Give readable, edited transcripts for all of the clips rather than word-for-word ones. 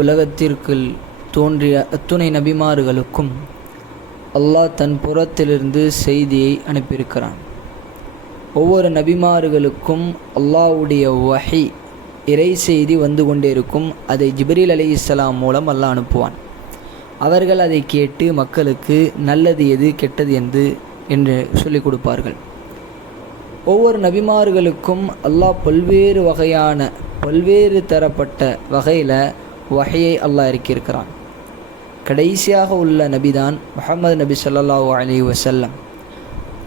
உலகத்திற்குள் தோன்றிய அத்துணை நபிமார்களுக்கும் அல்லாஹ் தன் புறத்திலிருந்து செய்தியை அனுப்பியிருக்கிறான். ஒவ்வொரு நபிமார்களுக்கும் அல்லாஹ்வுடைய வஹி இறை செய்தி வந்து கொண்டே இருக்கும். அதை ஜிப்ரீல் அலைஹிஸ்ஸலாம் மூலம் அல்லாஹ் அனுப்புவான். அவர்கள் அதை கேட்டு மக்களுக்கு நல்லது எது கெட்டது என்று சொல்லிக் கொடுப்பார்கள். ஒவ்வொரு நபிமார்களுக்கும் அல்லாஹ் பல்வேறு தரப்பட்ட வகையில் வஹையை அல்லாஹ் இறக்கியிருக்கிறான். கடைசியாக உள்ள நபிதான் முஹம்மது நபி ஸல்லல்லாஹு அலைஹி வஸல்லம்.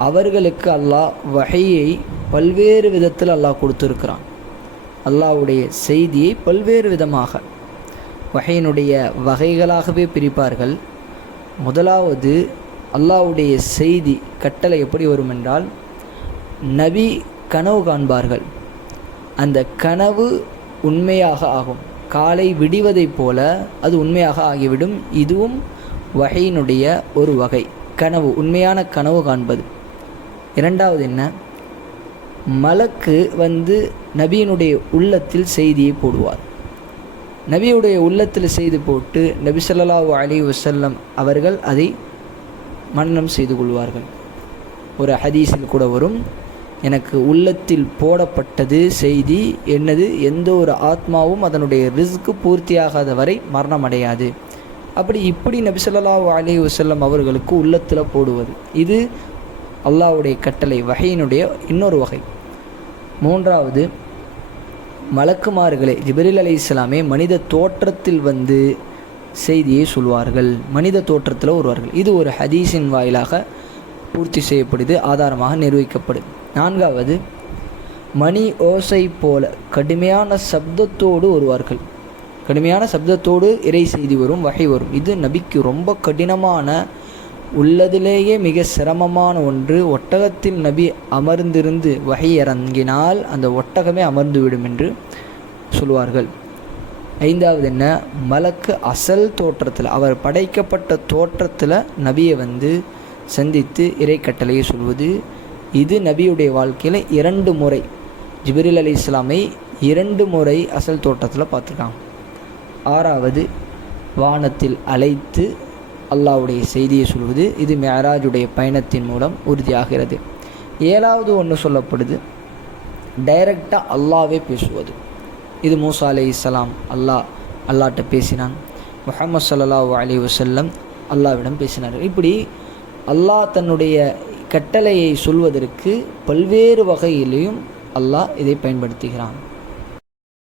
அவர்களுக்கு அல்லாஹ் வஹையை பல்வேறு விதத்தில் அல்லாஹ் கொடுத்துருக்கிறான். அல்லாஹ்வுடைய செய்தியை பல்வேறு விதமாக வஹையினுடைய வகைகளாகவே பிரிப்பார்கள். முதலாவது அல்லாஹ்வுடைய செய்தி கட்டளை எப்படி வரும் என்றால், நபி கனவு காண்பார்கள். அந்த கனவு உண்மையாக ஆகும். காலை விடிவதைப் போல அது உண்மையாக ஆகிவிடும். இதுவும் வஹையினுடைய ஒரு வகை, கனவு, உண்மையான கனவு காண்பது. இரண்டாவது என்ன, மலக்கு நபியினுடைய உள்ளத்தில் செய்தியை போடுவார். நபியுடைய உள்ளத்தில் செய்து போட்டு நபி ஸல்லல்லாஹு அலைஹி வஸல்லம் அவர்கள் அதை மனனம் செய்து கொள்வார்கள். ஒரு ஹதீஸில் கூட வரும், எனக்கு உள்ளத்தில் போடப்பட்டது செய்தி என்னது, எந்த ஒரு ஆத்மாவும் அதனுடைய ரிஸ்க்கு பூர்த்தியாகாத வரை மரணம் அடையாது. இப்படி நபி ஸல்லல்லாஹு அலைஹி வஸல்லம் அவர்களுக்கு உள்ளத்தில் போடுவது, இது அல்லாஹ்வுடைய கட்டளை, வஹையினுடைய இன்னொரு வகை. மூன்றாவது, மலக்குமார்களே ஜிப்ரீல் அலைஹிஸ்ஸலாமே மனித தோற்றத்தில் செய்தியை சொல்வார்கள். மனித தோற்றத்தில் வருவார்கள். இது ஒரு ஹதீஸின் வாயிலாக பூர்த்தி செய்யப்படுது, ஆதாரமாக நிரூபிக்கப்படுது. நான்காவது, மணி ஓசை போல கடுமையான சப்தத்தோடு வருவார்கள். கடுமையான சப்தத்தோடு இறை செய்தி வரும், வஹை வரும். இது நபிக்கு ரொம்ப கடினமான, உள்ளதிலேயே மிக சிரமமான ஒன்று. ஒட்டகத்தில் நபி அமர்ந்திருந்து வஹை இறங்கினால் அந்த ஒட்டகமே அமர்ந்துவிடும் என்று சொல்வார்கள். ஐந்தாவது என்ன, மலக்கு அசல் தோற்றத்தில், அவர் படைக்கப்பட்ட தோற்றத்தில் நபியை சந்தித்து இறை கட்டளையை சொல்வது. இது நபியுடைய வாழ்க்கையில் 2 முறை ஜிப்ரீல் அலைஹிஸ்ஸலாமை 2 முறை அசல் தோற்றத்தில் பார்த்துருக்காங்க. ஆறாவது, வானத்தில் அழைத்து அல்லாஹ்வுடைய செய்தியை சொல்வது. இது மிஅராஜுடைய பயணத்தின் மூலம் உறுதியாகிறது. ஏழாவது ஒன்று சொல்லப்படுது, டைரெக்டாக அல்லாஹ்வே பேசுவது. இது மூசா அலைஹிஸ்ஸலாம் அல்லாஹ்ட்ட பேசினான். முஹம்மது ஸல்லல்லாஹு அலைஹி வஸல்லம் அல்லாஹ்விடம் பேசினார். இப்படி அல்லாஹ் தன்னுடைய கட்டளையை சொல்வதற்கு பல்வேறு வகையிலையும் அல்லாஹ் இதை பயன்படுத்துகிறான்.